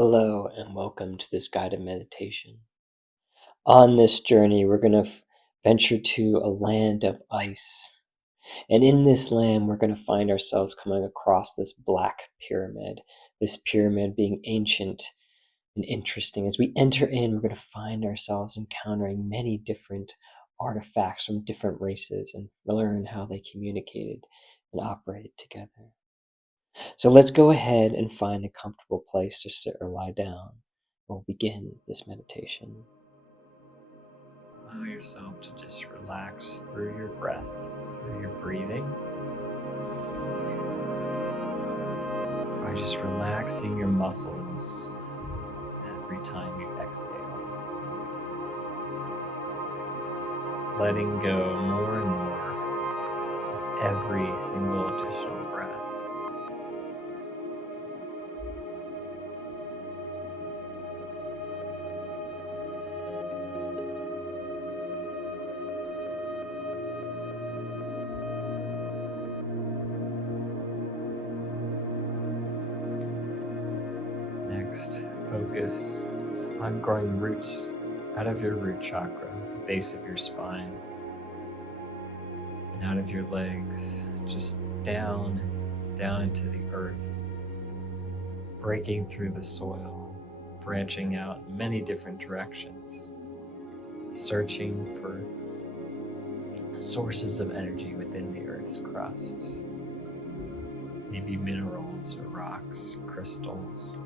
Hello and welcome to this guided meditation. On this journey, we're going to venture to a land of ice. And in this land, we're going to find ourselves coming across this black pyramid, this pyramid being ancient and interesting. As we enter in, we're going to find ourselves encountering many different artifacts from different races and learn how they communicated and operated together. So let's go ahead and find a comfortable place to sit or lie down. We'll begin this meditation. Allow yourself to just relax through your breath, through your breathing, by just relaxing your muscles every time you exhale. Letting go more and more with every single additional breath. Next, focus on growing roots out of your root chakra, the base of your spine, and out of your legs, just down into the earth, breaking through the soil, branching out in many different directions, searching for sources of energy within the earth's crust, maybe minerals or rocks, crystals.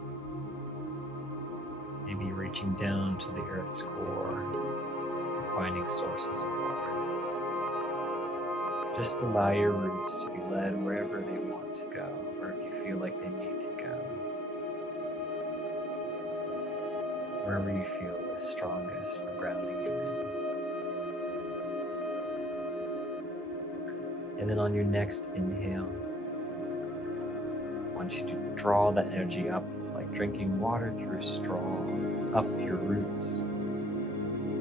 Maybe reaching down to the earth's core or finding sources of water. Just allow your roots to be led wherever they want to go, or if you feel like they need to go. Wherever you feel the strongest for grounding you in. And then on your next inhale, I want you to draw that energy up like drinking water through a straw, up your roots,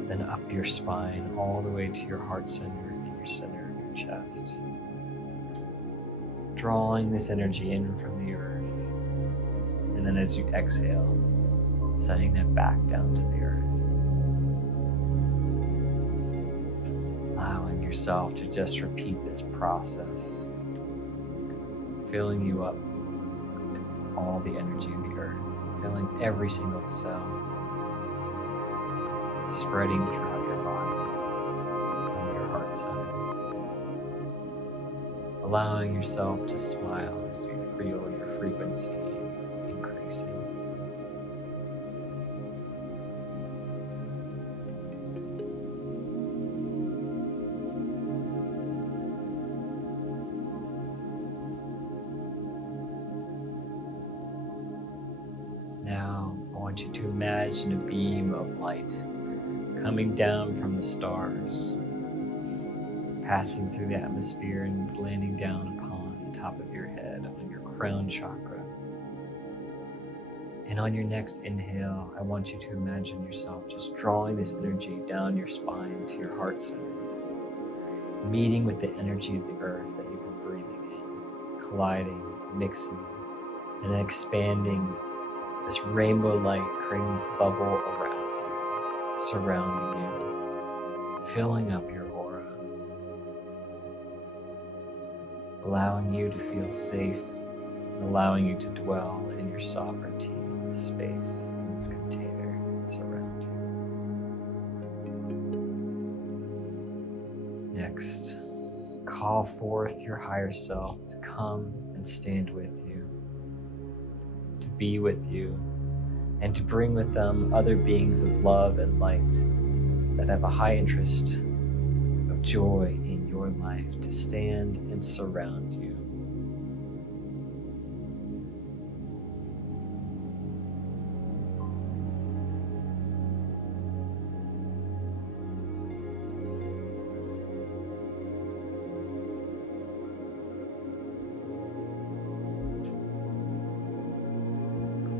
then up your spine, all the way to your heart center and your center of your chest. Drawing this energy in from the earth, and then as you exhale, sending that back down to the earth. Allowing yourself to just repeat this process, filling you up with all the energy of the earth, filling every single cell, spreading throughout your body and your heart center. Allowing yourself to smile as you feel your frequency increasing. Now, I want you to imagine a beam of light coming down from the stars, passing through the atmosphere and landing down upon the top of your head on your crown chakra. And on your next inhale, I want you to imagine yourself just drawing this energy down your spine to your heart center, meeting with the energy of the earth that you've been breathing in, colliding, mixing, and then expanding this rainbow light, creating this bubble around you, surrounding you, filling up your aura, allowing you to feel safe, and allowing you to dwell in your sovereignty in this space, in this container that's around you. Next, call forth your higher self to come and stand with you, to be with you, and to bring with them other beings of love and light that have a high interest of joy in your life to stand and surround you.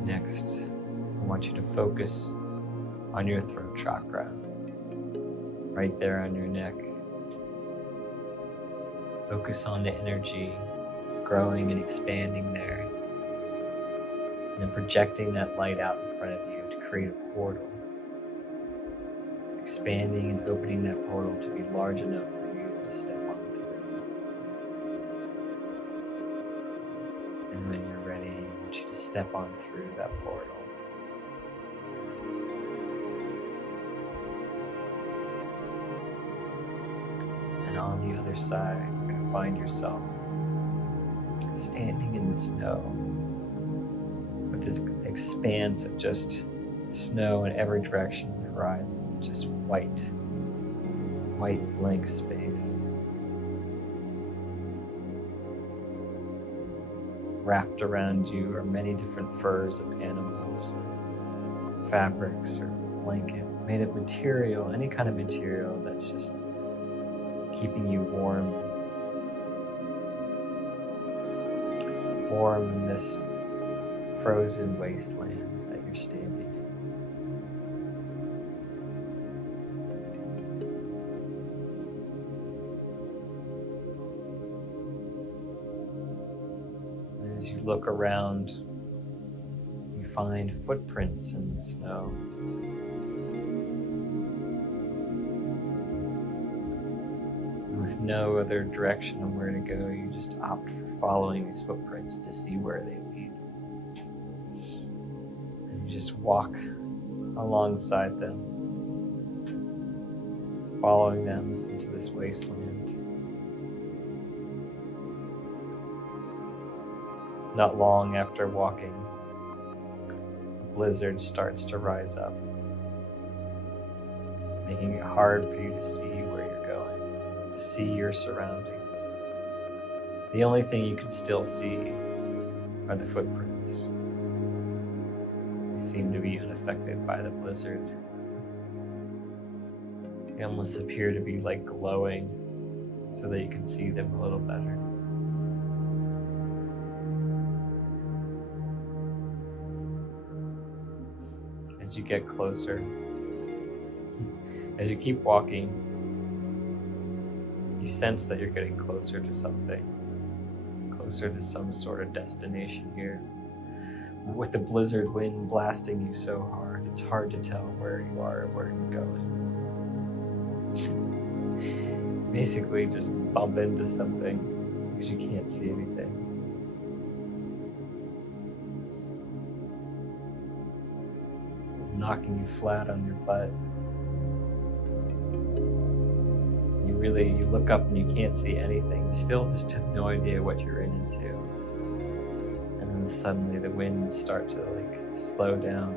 Next, I want you to focus on your throat chakra, right there on your neck. Focus on the energy growing and expanding there. and then projecting that light out in front of you to create a portal, expanding and opening that portal to be large enough for you to step on through. And when you're ready, I want you to step on through that portal. And on the other side, you're going to find yourself standing in the snow with this expanse of just snow in every direction of the horizon, just white blank space. Wrapped around you are many different furs of animals, or fabrics, or blanket made of material, any kind of material that's just keeping you warm in this frozen wasteland that you're standing in. And as you look around, you find footprints in the snow. With no other direction on where to go, you just opt for following these footprints to see where they lead. And you just walk alongside them, following them into this wasteland. Not long after walking, a blizzard starts to rise up, making it hard for you to see where you're going, to see your surroundings. The only thing you can still see are the footprints. They seem to be unaffected by the blizzard. They almost appear to be like glowing so that you can see them a little better. As you get closer, as you keep walking, you sense that you're getting closer to something, closer to some sort of destination here. With the blizzard wind blasting you so hard, it's hard to tell where you are and where you're going. Basically, just bump into something because you can't see anything. Knocking you flat on your butt. You look up and you can't see anything. You still just have no idea what you're into. And then suddenly the winds start to slow down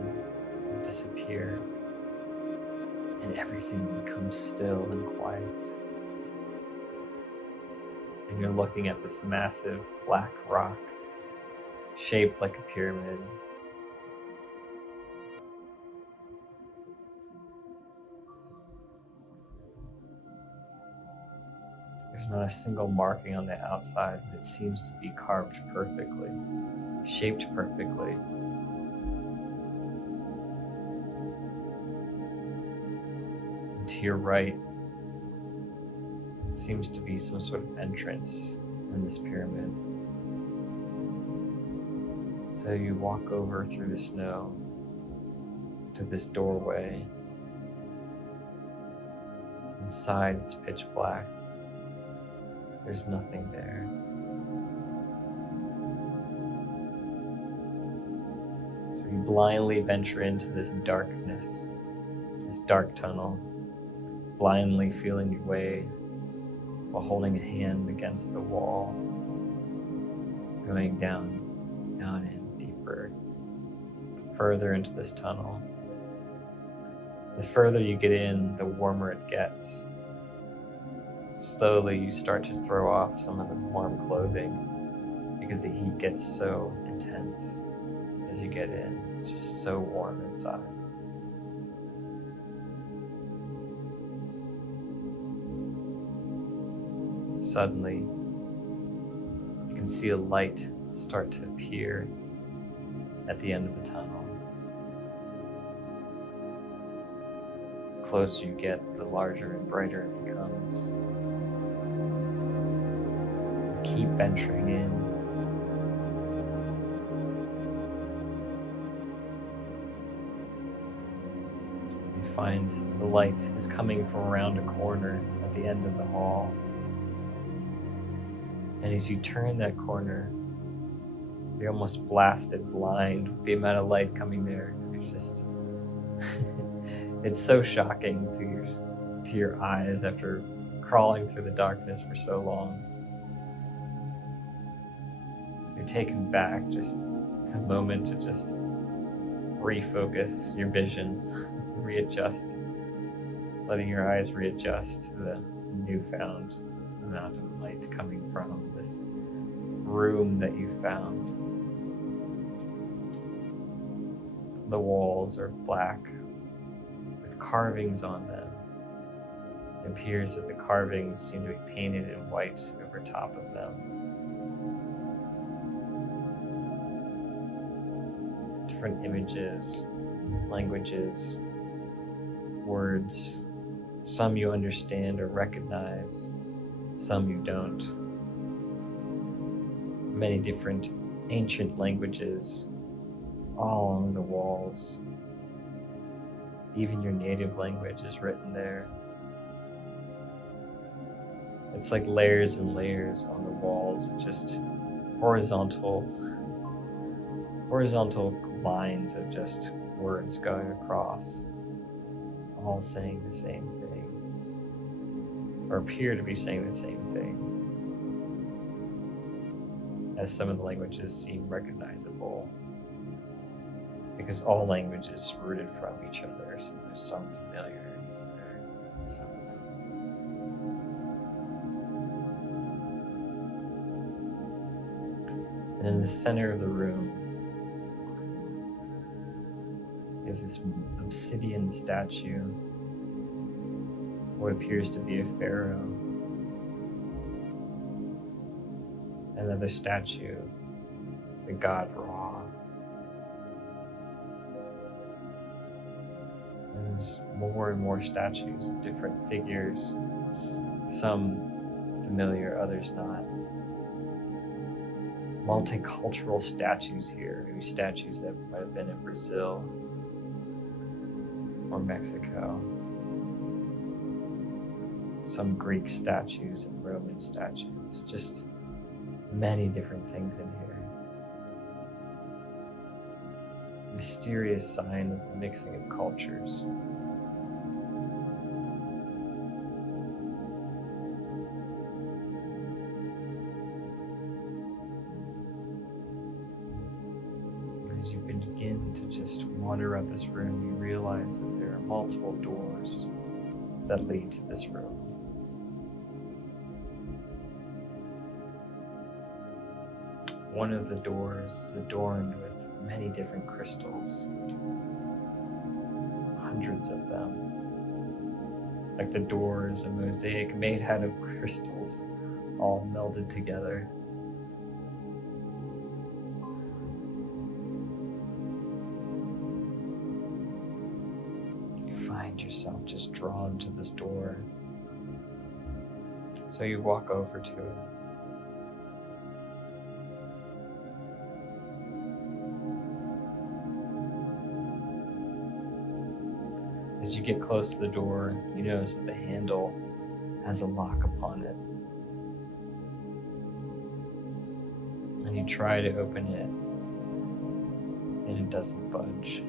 and disappear. And everything becomes still and quiet. And you're looking at this massive black rock shaped like a pyramid. There's not a single marking on the outside, but it seems to be carved perfectly, shaped perfectly. And to your right seems to be some sort of entrance in this pyramid. So you walk over through the snow to this doorway. Inside, it's pitch black. There's nothing there. So you blindly venture into this darkness, this dark tunnel, blindly feeling your way while holding a hand against the wall, going down in deeper, further into this tunnel. The further you get in, the warmer it gets. Slowly, you start to throw off some of the warm clothing because the heat gets so intense as you get in. It's just so warm inside. Suddenly, you can see a light start to appear at the end of the tunnel. The closer you get, the larger and brighter it becomes. Keep venturing in. find the light is coming from around a corner at the end of the hall. And as you turn that corner, you're almost blasted blind with the amount of light coming there. It's just, it's so shocking to your eyes after crawling through the darkness for so long. You're taken back just a moment to just refocus your vision, readjust, letting your eyes readjust to the newfound amount of light coming from this room that you found. The walls are black with carvings on them. It appears that the carvings seem to be painted in white over top of them. Different images, languages, words. Some you understand or recognize, some you don't. Many different ancient languages all along the walls. Even your native language is written there. It's like layers and layers on the walls, just horizontal lines of just words going across, all saying the same thing, or appear to be saying the same thing, as some of the languages seem recognizable, because all languages rooted from each other, so there's some familiarities there, and some of them. And in the center of the room is this obsidian statue, what appears to be a pharaoh. Another statue, the god Ra. And there's more and more statues of different figures, some familiar, others not. Multicultural statues here, maybe statues that might have been in Brazil or Mexico. Some Greek statues and Roman statues, just many different things in here. Mysterious sign of the mixing of cultures. As you begin to just wander out this room, you realize that there are multiple doors that lead to this room. One of the doors is adorned with many different crystals, hundreds of them. Like the door is a mosaic made out of crystals, all melded together. You find yourself just drawn to this door. So you walk over to it. As you get close to the door, you notice that the handle has a lock upon it. And you try to open it, and it doesn't budge.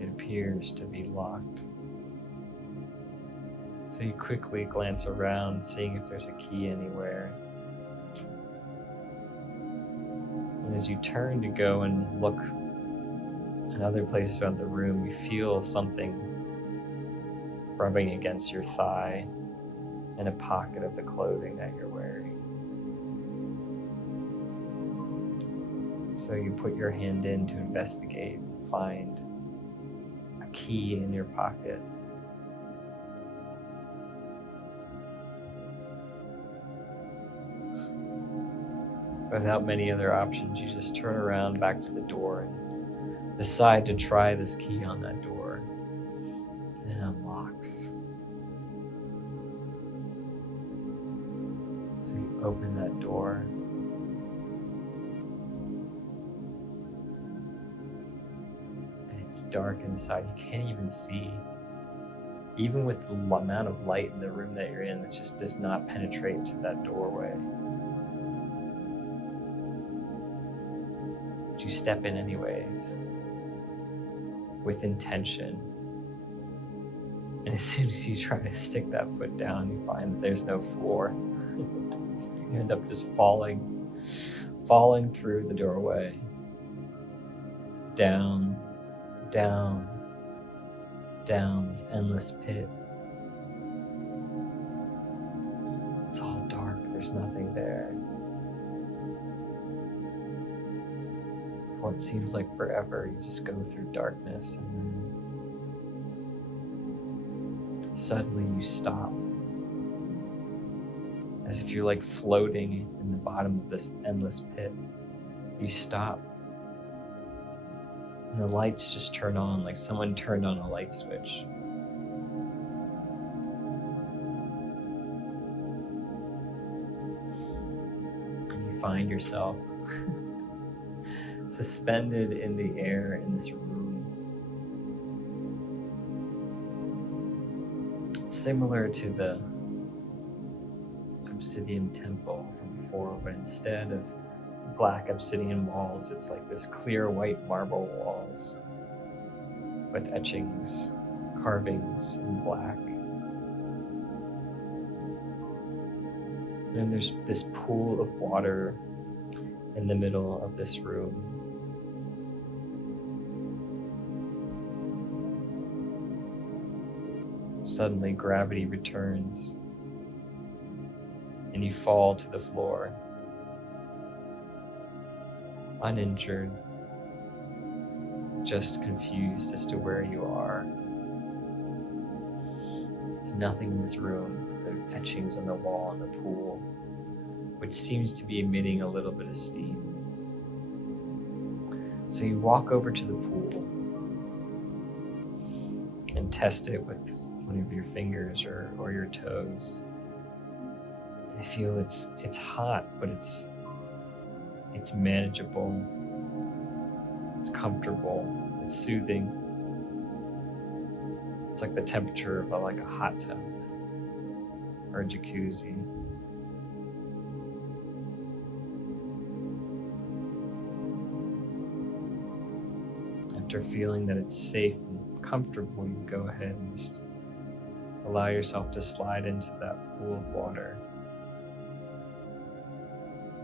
It appears to be locked. So you quickly glance around, seeing if there's a key anywhere. And as you turn to go and look in other places around the room, you feel something rubbing against your thigh in a pocket of the clothing that you're wearing. So you put your hand in to investigate and find a key in your pocket. Without many other options, you just turn around back to the door and decide to try this key on that door. And it unlocks. So you open that door. And it's dark inside. You can't even see even with the amount of light in the room that you're in, it just does not penetrate to that doorway. But you step in anyways, with intention. And as soon as you try to stick that foot down, you find that there's no floor. So you end up just falling through the doorway, down, down, down this endless pit. It's all dark, there's nothing there. For what seems like forever, you just go through darkness, and then suddenly you stop. As if you're like floating in the bottom of this endless pit. You stop. And the lights just turn on, like someone turned on a light switch. And you find yourself suspended in the air in this room. It's similar to the obsidian temple from before, but instead of black obsidian walls, it's like this clear white marble walls with etchings, carvings in black. And there's this pool of water in the middle of this room. Suddenly gravity returns and you fall to the floor, uninjured, just confused as to where you are. There's nothing in this room. The etchings on the wall in the pool, which seems to be emitting a little bit of steam. So you walk over to the pool and test it with one of your fingers or your toes. I feel it's hot, but it's manageable, it's comfortable, it's soothing. It's like the temperature of like a hot tub or a jacuzzi. After feeling that it's safe and comfortable, you go ahead and just allow yourself to slide into that pool of water,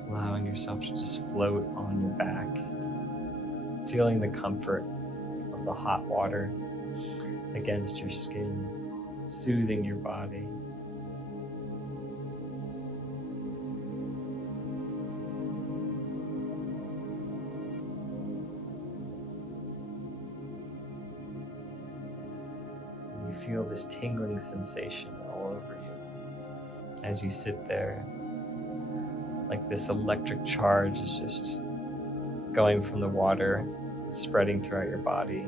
allowing yourself to just float on your back, feeling the comfort of the hot water against your skin, soothing your body. You feel this tingling sensation all over you as you sit there. Like this electric charge is just going from the water, spreading throughout your body,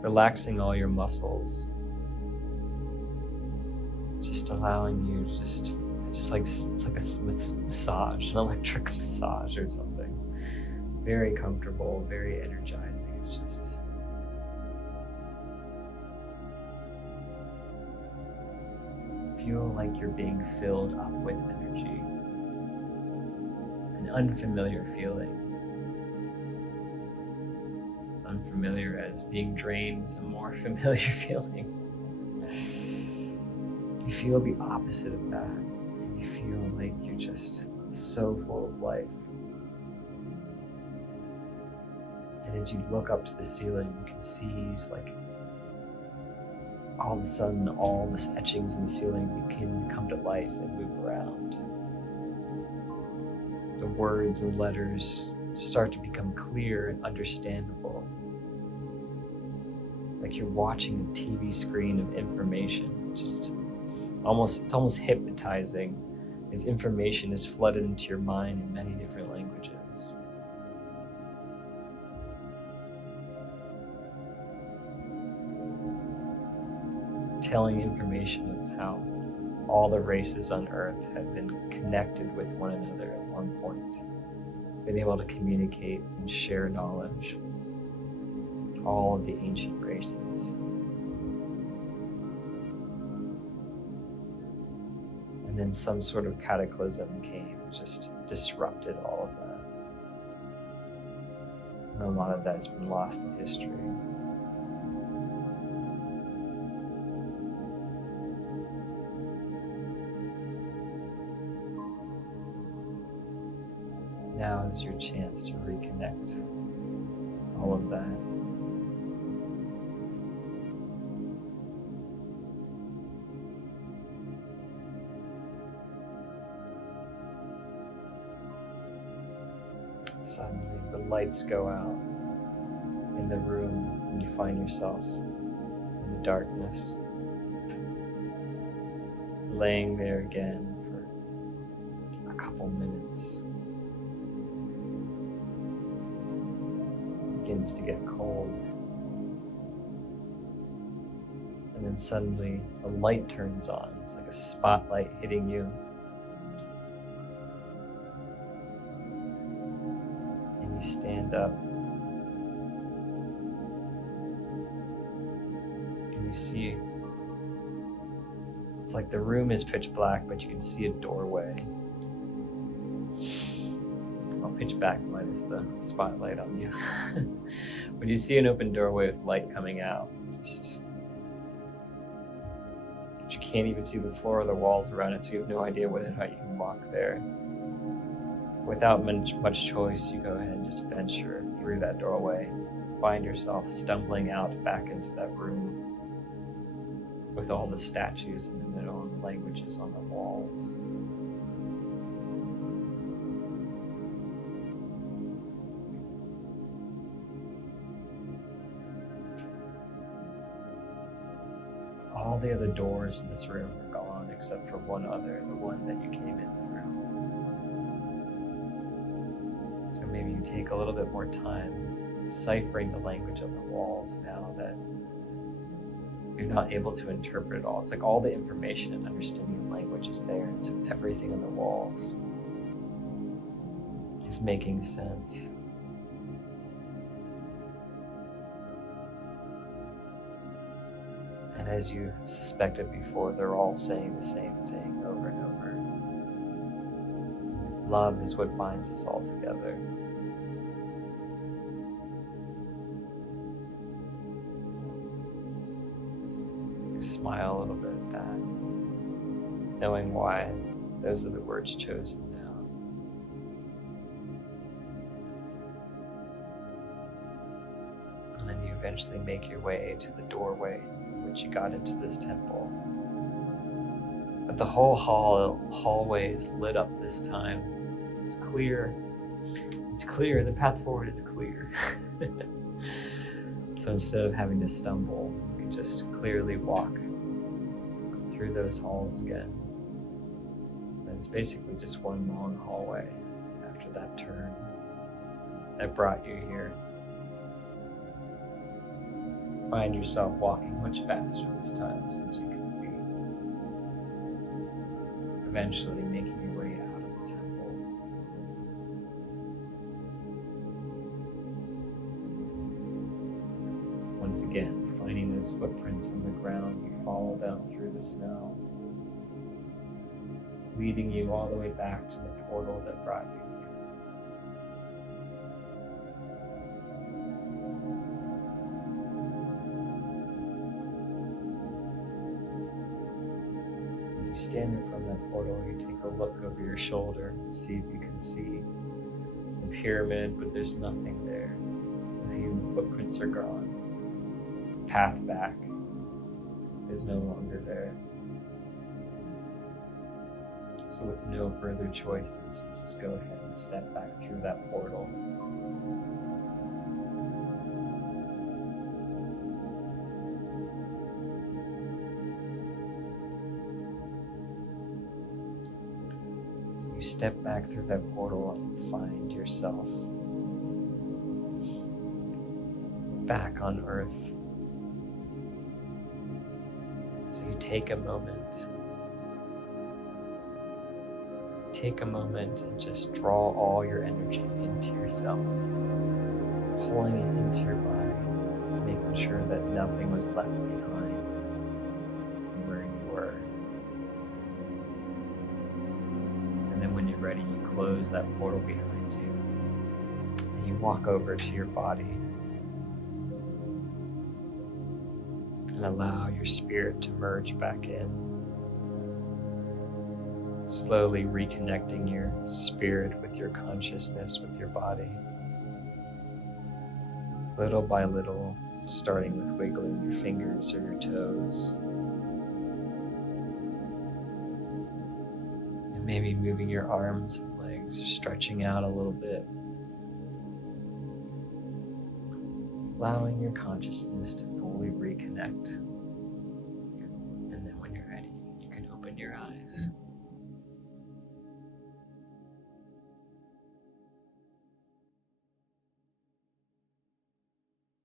relaxing all your muscles, just allowing you to it's like a massage, an electric massage or something. Very comfortable, very energizing. It's just feel like you're being filled up with energy. An unfamiliar feeling. Unfamiliar as being drained is a more familiar feeling. You feel the opposite of that. And you feel like you're just so full of life. And as you look up to the ceiling, you can see like all of a sudden all this etchings in the ceiling can come to life and move around. The words and letters start to become clear and understandable. Like you're watching a TV screen of information. It's almost hypnotizing as information is flooded into your mind in many different languages. Telling information of how all the races on Earth have been connected with one another at one point, been able to communicate and share knowledge. All of the ancient races. then some sort of cataclysm came, just disrupted all of that. And a lot of that has been lost to history. Now is your chance to reconnect all of that. Suddenly the lights go out in the room and you find yourself in the darkness, laying there again for a couple minutes. It begins to get cold. And then suddenly a light turns on. It's like a spotlight hitting you. You stand up and you see, it's like the room is pitch black, but you can see a doorway. Well, pitch black minus the spotlight on you. But you see an open doorway with light coming out. But you can't even see the floor or the walls around it, so you have no idea whether or not you can walk there. Without much choice, you go ahead and just venture through that doorway. Find yourself stumbling out back into that room with all the statues in the middle and the languages on the walls. All the other doors in this room are gone except for one other, the one that you came in through. So maybe you take a little bit more time deciphering the language on the walls now that you're not able to interpret it all. It's like all the information and understanding of language is there, and so everything on the walls is making sense. And as you suspected before, they're all saying the same thing over and over. Love is what binds us all together. You smile a little bit at that, knowing why those are the words chosen now. And then you eventually make your way to the doorway in which you got into this temple. But the whole hallway is lit up this time. It's clear. It's clear. The path forward is clear. So instead of having to stumble, you just clearly walk through those halls again. And it's basically just one long hallway after that turn that brought you here. Find yourself walking much faster this time, since you can see. Eventually making your way out of the temple. Once again, finding those footprints on the ground, you follow down through the snow, leading you all the way back to the portal that brought you here. As you stand in front of that portal, you take a look over your shoulder to see if you can see the pyramid, but there's nothing there. The human footprints are gone. Path back is no longer there. So with no further choices, you just go ahead and step back through that portal. So you step back through that portal and find yourself back on Earth. So you take a moment and just draw all your energy into yourself, pulling it into your body, making sure that nothing was left behind from where you were. ready, you close that portal behind you and you walk over to your body and allow your spirit to merge back in, slowly reconnecting your spirit with your consciousness, with your body, little by little, starting with wiggling your fingers or your toes, and maybe moving your arms and legs, stretching out a little bit, allowing your consciousness to fully reconnect. And then when you're ready, you can open your eyes.